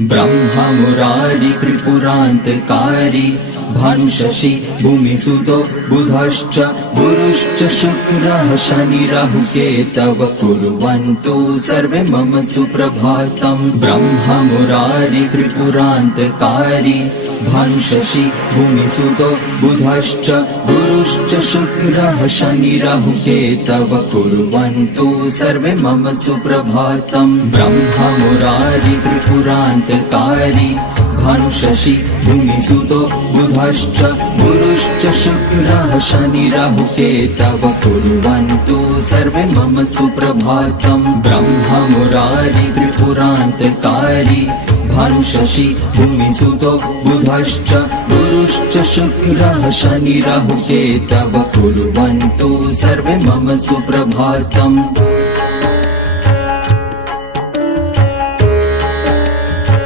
ब्रह्मा मुरारी त्रिपुरान्तकारी भानुशशि भूमिसुतो बुधश्च गुरुश्च शुक्रः शनि राहुकेतव कुर्वन्तु सर्वे मम सुप्रभातम्। ब्रह्मा मुरारी त्रिपुरान्तकारी भानुशशि भूमिसुतो बुधश्च गुरुश्च शुक्रः शनि राहुकेतव कुर्वन्तु सर्वे मम सुप्रभातम्। ब्रह्मा मुरारी त्रिपुरान्तकारी भानुशशि भूमिसुतो बुधश्च गुरुश्च शुक्रः शनि राहुकेतव कुर्वन्तु सर्वे मम सुप्रभातम्। ब्रह्मा मुरारी त्रिपुरान्तकारी भानुशशि भूमिसुतो बुधश्च गुरुश्च शुक्रः शनि राहुकेतव कुर्वन्तु सर्वे मम सुप्रभातम्।